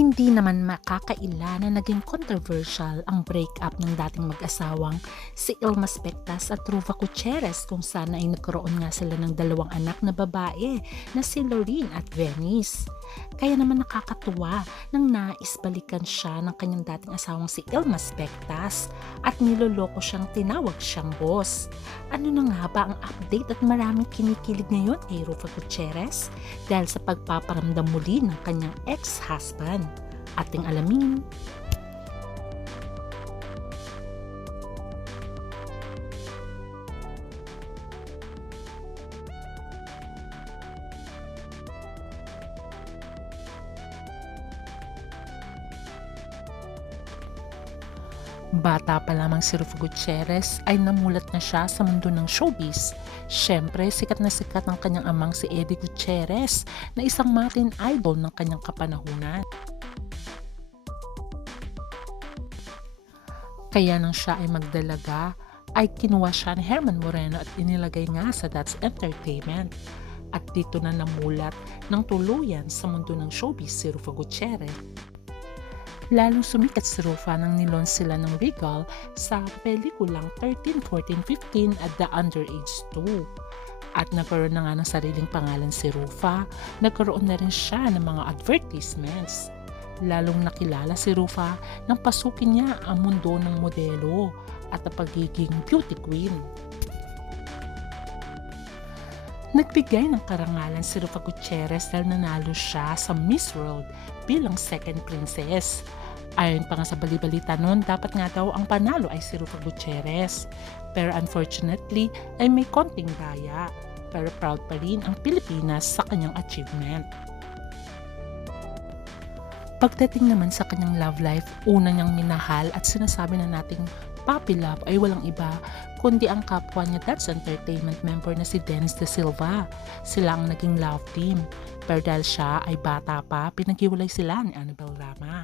Hindi naman makakaila na naging controversial ang breakup ng dating mag-asawang si Ilma Spectas at Rufa Gutierrez kung saan ay nagkaroon nga sila ng dalawang anak na babae na si Lorene at Venice. Kaya naman nakakatuwa nang nais balikan siya ng kanyang dating asawang si Ilma Spectas at niloloko siyang tinawag siyang boss. Ano na nga ba ang update at maraming kinikilig ngayon kay Rufa Gutierrez dahil sa pagpaparamdam muli ng kanyang ex-husband? Ating alamin. Bata pa lamang si Rufa Gutierrez ay namulat na siya sa mundo ng showbiz. Siyempre, sikat na sikat ang kanyang amang si Eddie Gutierrez na isang matin idol ng kanyang kapanahunan. Kaya nang siya ay magdalaga, ay kinuha siya ni Herman Moreno at inilagay nga sa That's Entertainment. At dito na namulat ng tuluyan sa mundo ng showbiz si Rufa Gutierrez. Lalong sumikat si Rufa nang nilon sila ng Regal sa pelikulang 13, 14, 15 at The Underage 2. At nagkaroon na nga ng sariling pangalan si Rufa, nagkaroon na rin siya ng mga advertisements. Lalong nakilala si Rufa nang pasukin niya ang mundo ng modelo at ang pagiging beauty queen. Nagbigay ng karangalan si Rufa Gutierrez dahil nanalo siya sa Miss World bilang second princess. Ayon pa nga sa bali-balita noon, dapat nga daw ang panalo ay si Rufa Gutierrez. Pero unfortunately ay may konting daya. Pero proud pa rin ang Pilipinas sa kanyang achievement. Pagdating naman sa kanyang love life, una niyang minahal at sinasabi na nating puppy love ay walang iba kundi ang kapwa niya That's Entertainment member na si Dennis De Silva. Sila ang naging love team. Pero dahil siya ay bata pa, pinaghiwalay sila ni Annabel Rama.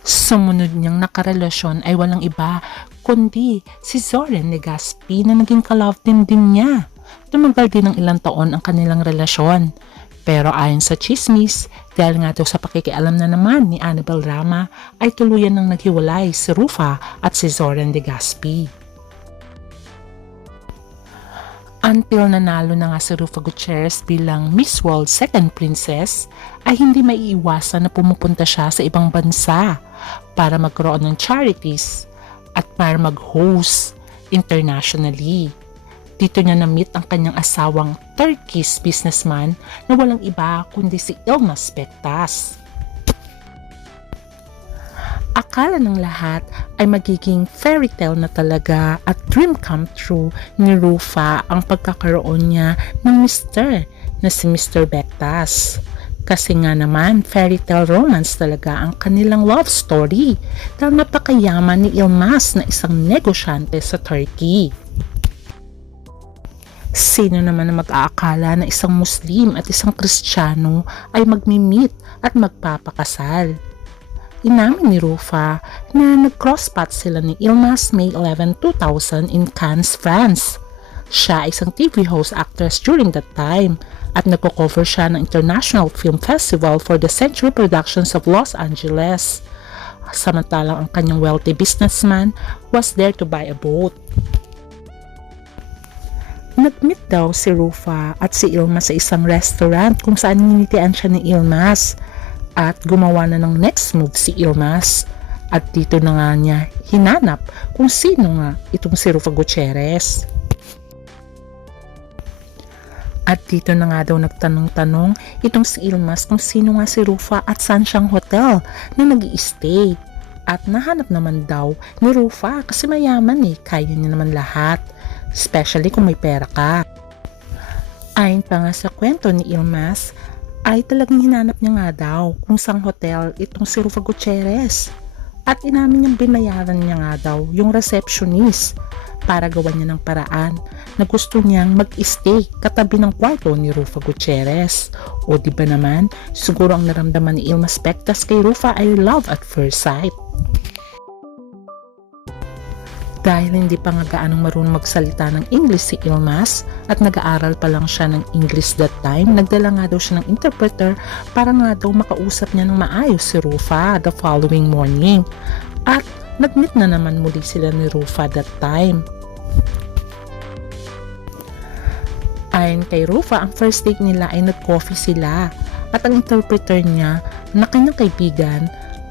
Sumunod niyang nakarelasyon ay walang iba kundi si Zoren Legaspi na naging ka-love team din niya. Tumagal din ng ilang taon ang kanilang relasyon. Pero ayon sa chismis, dahil nga daw sa pakikialam na naman ni Annabel Rama, ay tuluyan nang naghiwalay si Rufa at si Zoren Legaspi. Until nanalo na nga si Rufa Gutierrez bilang Miss World Second Princess, ay hindi maiiwasan na pumupunta siya sa ibang bansa para magkaroon ng charities at para mag-host internationally. Dito niya na-meet ang kanyang asawang Turkish businessman na walang iba kundi si Ilma Spectas. Akala ng lahat ay magiging fairy tale na talaga at dream come true ni Rufa ang pagkakaroon niya ng mister na si Mr. Bectas. Kasi nga naman, fairy tale romance talaga ang kanilang love story dahil napakayaman ni Ilmas na isang negosyante sa Turkey. Sino naman na mag-aakala na isang Muslim at isang Kristiyano ay magmi-meet at magpapakasal? Inamin ni Rufa na nag-crosspath sila ni Ilmas May 11, 2000 in Cannes, France. Siya ay isang TV host actress during that time at nagko-cover siya ng International Film Festival for the Century Productions of Los Angeles. Samantalang ang kanyang wealthy businessman was there to buy a boat. Nag-meet daw si Rufa at si Ilmas sa isang restaurant kung saan ninitian siya ni Ilmas at gumawa na ng next move si Ilmas at dito na nga niya hinanap kung sino nga itong si Rufa Gutierrez. At dito na nga daw nagtanong-tanong itong si Ilmas kung sino nga si Rufa at saan siyang hotel na nag-i-stay. At nahanap naman daw ni Rufa kasi mayaman kaya niya naman lahat. Especially kung may pera ka. Ayon pa nga sa kwento ni Ilmas, ay talagang hinanap niya nga daw kung saang hotel itong si Rufa Gutierrez. At inamin niyang binayaran niya nga daw yung receptionist para gawan niya ng paraan na gusto niyang mag-stay katabi ng kwarto ni Rufa Gutierrez. O diba naman, siguro ang naramdaman ni Ilma Spectas kay Rufa ay love at first sight. Dahil hindi pa nga gaanong marunong magsalita ng English si Ilmas at nag-aaral pa lang siya ng English that time, nagdala nga daw siya ng interpreter para nga daw makausap niya ng maayos si Rufa the following morning. At nag-meet na naman muli sila ni Rufa that time. Ayon kay Rufa, ang first date nila ay nag-coffee sila at ang interpreter niya na kanyang kaibigan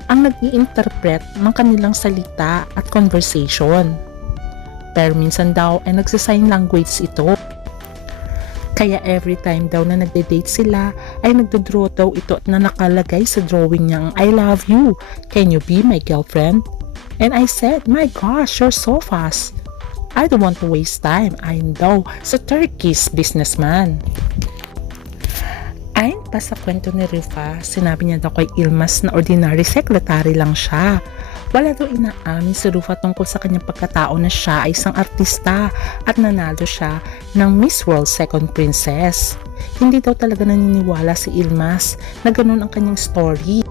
ang nag-i-interpret ng kanilang salita at conversation. Pero minsan daw ay nagsa-sign language ito. Kaya every time daw na nagde-date sila ay nagdodraw daw ito na nakalagay sa drawing niya ang I love you, can you be my girlfriend? And I said, my gosh, you're so fast. I don't want to waste time. Ayon daw sa Turkish businessman. Ayon pa sa kwento ni Rufa, sinabi niya daw kay Ilmas na ordinary secretary lang siya. Wala daw inaamin si Rufa tungkol sa kanyang pagkatao na siya ay isang artista at nanalo siya ng Miss World Second Princess. Hindi daw talaga naniniwala si Ilmas na ganun ang kanyang story.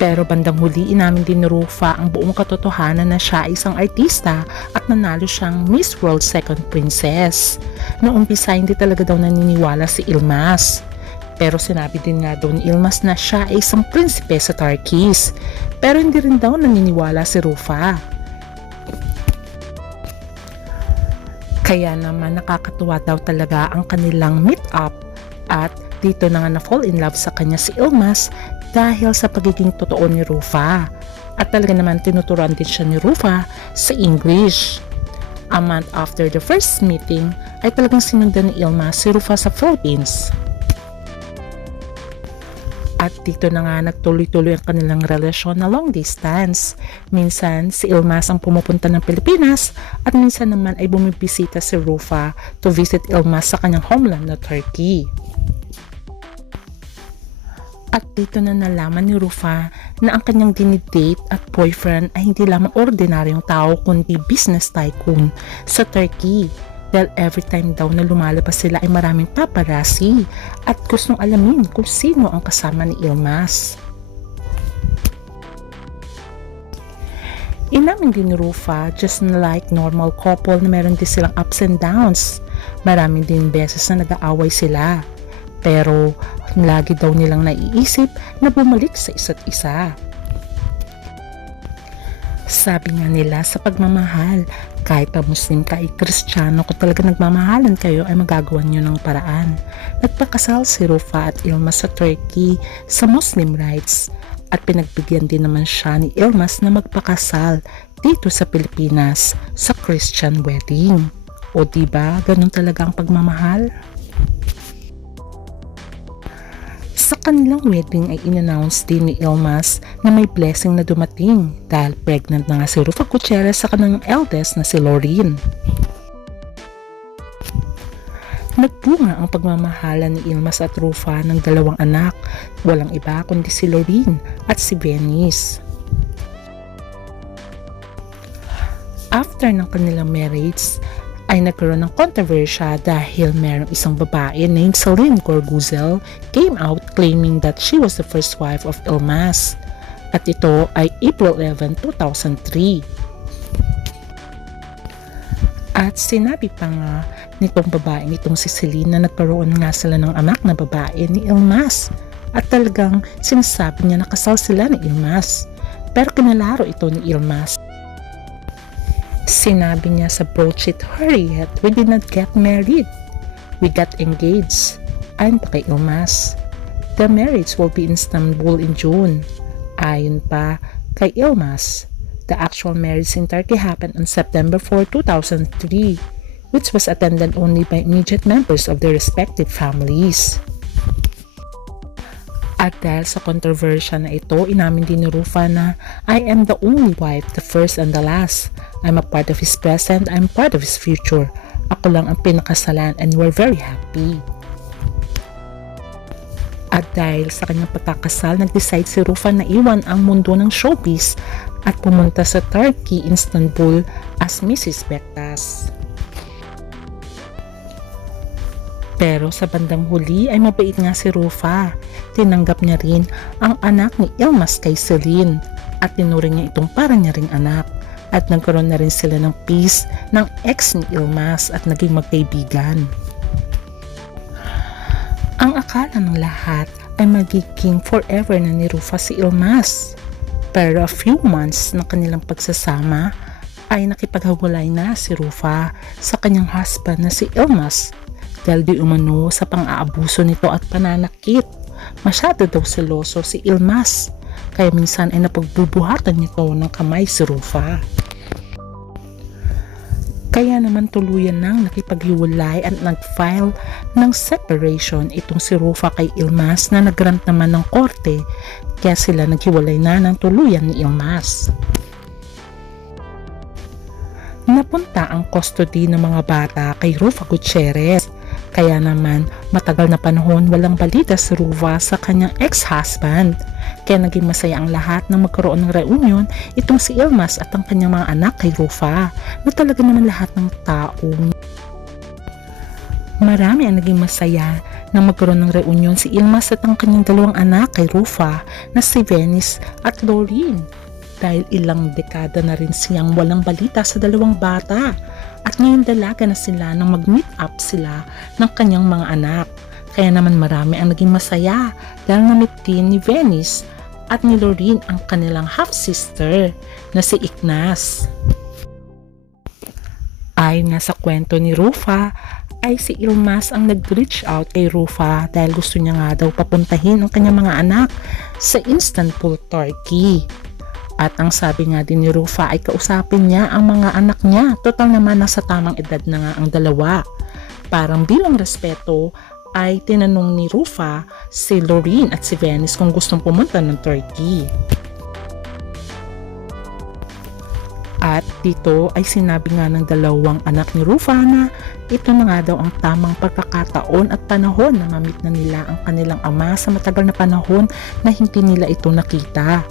Pero bandang huli inamin din ni Rufa ang buong katotohanan na siya ay isang artista at nanalo siyang Miss World Second Princess. Noong umpisa hindi talaga daw naniniwala si Ilmas. Pero sinabi din nga daw ni Ilmas na siya ay isang prinsipe sa Turkish. Pero hindi rin daw naniniwala si Rufa. Kaya naman nakakatuwa daw talaga ang kanilang meet up at dito na nga na-fall in love sa kanya si Ilmas dahil sa pagiging totoo ni Rufa. At talaga naman tinuturuan din siya ni Rufa sa English. A month after the first meeting ay talagang sinundan ni Ilmas si Rufa sa Philippines. At dito na nga nagtuloy-tuloy ang kanilang relasyon na long distance. Minsan si Ilmas ang pumupunta ng Pilipinas at minsan naman ay bumibisita si Rufa to visit Ilmas sa kanyang homeland na Turkey. At dito na nalaman ni Rufa na ang kanyang dinidate at boyfriend ay hindi lamang ordinaryong tao kundi business tycoon sa Turkey. Dahil every time daw na lumalabas sila ay maraming paparazzi at gustong alamin kung sino ang kasama ni Ilmas. Inamin din ni Rufa just like normal couple na meron din silang ups and downs. Maraming din beses na nag-aaway sila. Pero lagi daw nilang naiisip na bumalik sa isa't isa. Sabi nga nila sa pagmamahal, kahit pa Muslim ka ay Kristiyano, kung talaga nagmamahalan kayo ay magagawa nyo ng paraan. Nagpakasal si Rufa at Ilmas sa Turkey sa Muslim rites at pinagbigyan din naman siya ni Ilmas na magpakasal dito sa Pilipinas sa Christian wedding. O diba, ganun talaga ang pagmamahal? Sa kanilang wedding ay in-announce din ni Ilmas na may blessing na dumating dahil pregnant na nga si Rufa Gutierrez sa kanyang eldest na si Lorin. Nagbunga ang pagmamahalan ni Ilmas at Rufa ng dalawang anak, walang iba kundi si Lorin at si Venice. After ng kanilang marriage, ay nagkaroon ng kontrobersya dahil merong isang babae named Celine Gorguzel came out claiming that she was the first wife of Ilmas. At ito ay April 11, 2003. At sinabi pa nga nitong babae nitong si Celine na nagkaroon nga sila ng anak na babae ni Ilmas. At talagang sinasabi niya na kasal sila ni Ilmas. Pero kinalaro ito ni Ilmas. Sinabi niya sa broadsheet, hurry yet, we did not get married. We got engaged. Ayon pa kay Ilmas, the marriage will be in Istanbul in June. Ayon pa kay Ilmas, the actual marriage in Turkey happened on September 4, 2003, which was attended only by immediate members of their respective families. At dahil sa kontrobersya na ito, inamin din ni Rufa na I am the only wife, the first and the last. I'm a part of his present, I'm part of his future. Ako lang ang pinakasalan and we're very happy. At dahil sa kanyang pagkakasal, nag-decide si Rufa na iwan ang mundo ng showbiz at pumunta sa Turkey, Istanbul as Mrs. Bektas. Pero sa bandang huli ay mabait nga si Rufa. Tinanggap niya rin ang anak ni Ilmas kay Celine at tinuring niya itong para niya ring anak. at nagkaroon na rin sila ng peace ng ex ni Ilmas at naging magkaibigan. Ang akala ng lahat ay magiging forever na ni Rufa si Ilmas. Pero a few months ng kanilang pagsasama ay nakipaghiwalay na si Rufa sa kanyang husband na si Ilmas dahil di umano sa pang-aabuso nito at pananakit. Masyado daw seloso si Ilmas kaya minsan ay napagbubuhatan nito ng kamay si Rufa. Kaya naman tuluyan nang nakipaghiwalay at nag-file ng separation itong si Rufa kay Ilmas na nag-grant naman ng korte kaya sila naghiwalay na ng tuluyan ni Ilmas. Napunta ang custody ng mga bata kay Rufa Gutierrez kaya naman matagal na panahon walang balita si Rufa sa kanyang ex-husband. Kaya naging masaya ang lahat na magkaroon ng reunion itong si Ilmas at ang kanyang mga anak kay Rufa na talaga naman lahat ng taong marami ang naging masaya na magkaroon ng reunion si Ilmas at ang kanyang dalawang anak kay Rufa na si Venice at Loreen dahil ilang dekada na rin siyang walang balita sa dalawang bata at ngayon dalaga na sila nang mag-meet up sila ng kanyang mga anak. Kaya naman marami ang naging masaya dahil na-meet din ni Venice at ni Loreen ang kanilang half-sister na si Ignas. Ayon nga sa kwento ni Rufa ay si Ilmas ang nag-reach out kay Rufa dahil gusto niya nga daw papuntahin ang kanyang mga anak sa Istanbul, Turkey. At ang sabi nga din ni Rufa ay kausapin niya ang mga anak niya. Total naman nasa tamang edad na nga ang dalawa. Parang bilang respeto ay tinanong ni Rufa si Loreen at si Venice kung gustong pumunta ng Turkey. At dito ay sinabi nga ng dalawang anak ni Rufa na ito na nga daw ang tamang pagkakataon at panahon na mamit na nila ang kanilang ama sa matagal na panahon na hindi nila ito nakita.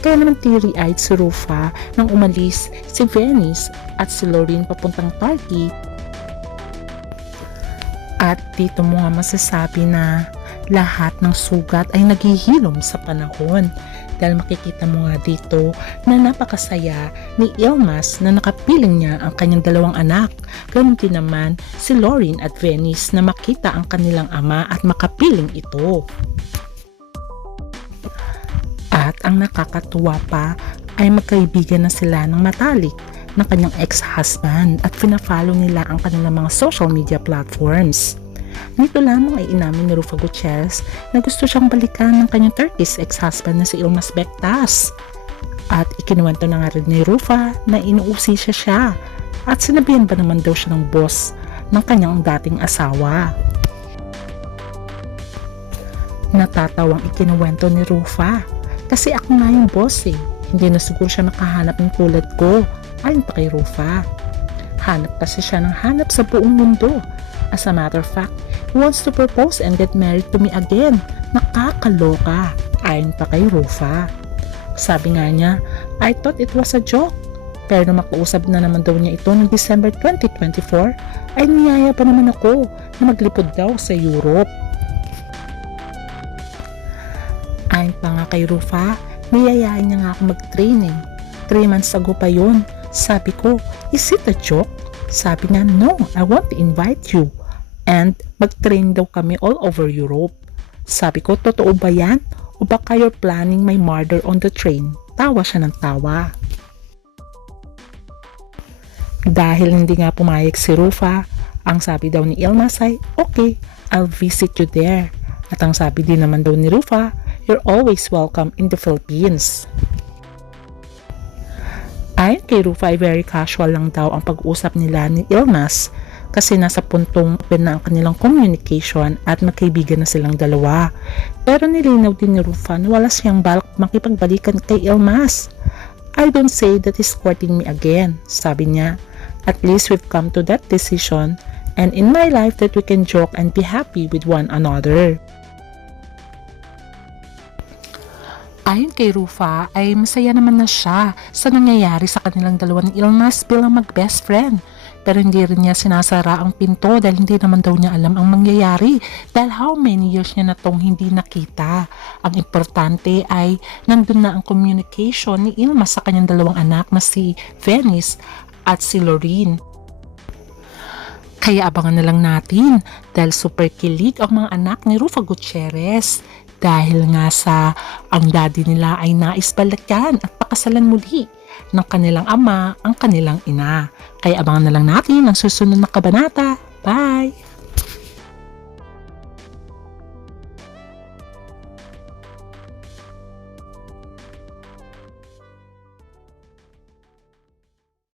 Kaya naman teary-eyed si Rufa nang umalis si Venice at si Loreen papuntang Turkey. At dito mo nga masasabi na lahat ng sugat ay naghihilom sa panahon dahil makikita mo nga dito na napakasaya ni Ilmas na nakapiling niya ang kanyang dalawang anak. Ganun din naman si Loreen at Venice na makita ang kanilang ama at makapiling ito. At ang nakakatuwa pa ay magkaibigan na sila ng matalik ng kanyang ex-husband at pina-follow nila ang kanilang mga social media platforms. Nito lamang ay inamin ni Rufa Gutierrez na gusto siyang balikan ng kanyang Turkish ex-husband na si Ilmas Bektas. At ikinuwento na nga rin ni Rufa na inuusi siya at sinabihan ba naman daw siya ng boss ng kanyang dating asawa. Natatawang ikinuwento ni Rufa kasi ako nga yung boss hindi na siguro siya makahanap ng tulad ko. Ayon pa kay Rufa. Hanap kasi siya ng hanap sa buong mundo. As a matter of fact, he wants to propose and get married to me again. Nakakaloka. Ayon pa kay Rufa. Sabi nga niya, I thought it was a joke. Pero nung makausap na naman daw niya ito noong December 2024, ay niyaya pa naman ako na maglipod daw sa Europe. Ayon pa nga kay Rufa, niyayain niya nga ako mag-training. 3 months ago pa yun. Sabi ko, is it a joke? Sabi niya, no, I want to invite you. And mag-train daw kami all over Europe. Sabi ko, totoo ba yan? O baka you're planning my murder on the train? Tawa siya ng tawa. Dahil hindi nga pumayag si Rufa, ang sabi daw ni Ilmas ay, okay, I'll visit you there. At ang sabi din naman daw ni Rufa, you're always welcome in the Philippines. Ayon kay Rufa ay very casual lang daw ang pag-usap nila ni Ilmas kasi nasa puntong open na ang kanilang communication at magkaibigan na silang dalawa. Pero nilinaw din ni Rufa na wala siyang balak makipagbalikan kay Ilmas. I don't say that he's courting me again, sabi niya. At least we've come to that decision and in my life that we can joke and be happy with one another. Ayon kay Rufa ay masaya naman na siya sa nangyayari sa kanilang dalawa ni Ilmas bilang mag-best friend. pero hindi rin niya sinasara ang pinto dahil hindi naman daw niya alam ang mangyayari dahil how many years niya na tong hindi nakita. Ang importante ay nandun na ang communication ni Ilma sa kanyang dalawang anak na si Venice at si Lorene. Kaya abangan na lang natin dahil super kilig ang mga anak ni Rufa Gutierrez dahil nga sa ang daddy nila ay nais balikan at pakasalan muli ng kanilang ama ang kanilang ina. Kaya abangan na lang natin ang susunod na kabanata. Bye!